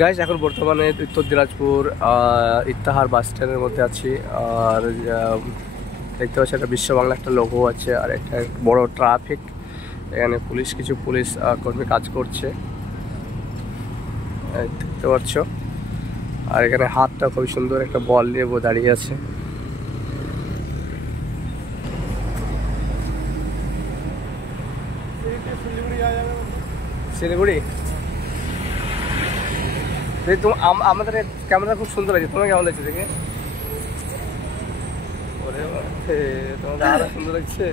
Guys এখন বর্তমানে উত্তর দিনাজপুর ইত্তাহার বাস স্ট্যান্ডের মধ্যে আছি। আর দেখতে পাচ্ছি একটা বিশ্ব বাংলা একটা লোগো আছে, আর একটা বড় ট্রাফিক। এখানে কিছু পুলিশ কর্মী কাজ করছে দেখতে পাচ্ছ। আর এখানে হাতটা খুব সুন্দর একটা বল নিয়ে দাঁড়িয়ে আছে। শিলিগুড়ি আমাদের ক্যামেরা খুব সুন্দর আছে, তোমার কেমন লাগছে দেখে? তোমাদের আরো সুন্দর লাগছে।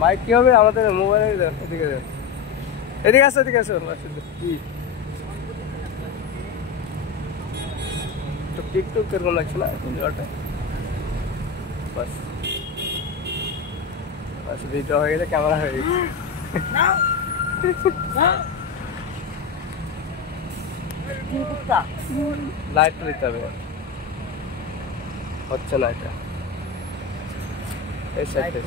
মাইক কি হবে আমাদের মোবাইলে? এদিকে এদিকে আসো, এদিকে আসো। তো টিকটক কিরকম লাগছে না ভিডিওটা? বাস বাস ভিডিও হয়ে গেছে, ক্যামেরা হয়ে গেছে। লাইট নিতে হবে, হচ্ছে না এটা। এই সাইডে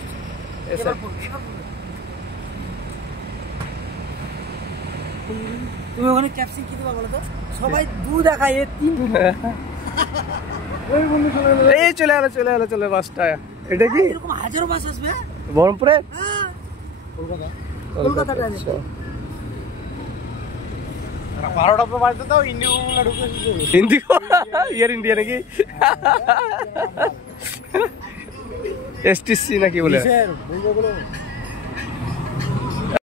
তুমি ওখানে ক্যাপসিং কি দিবা বলো তো? সবাই দু দেখায় এ তিন। এই চলে এলো বাসটা। এটা কি এরকম হাজারো বাস আসবে বহরমপুরে? কলকাতা এয়ার ইন্ডিয়া নাকি এসটিসি নাকি বলে?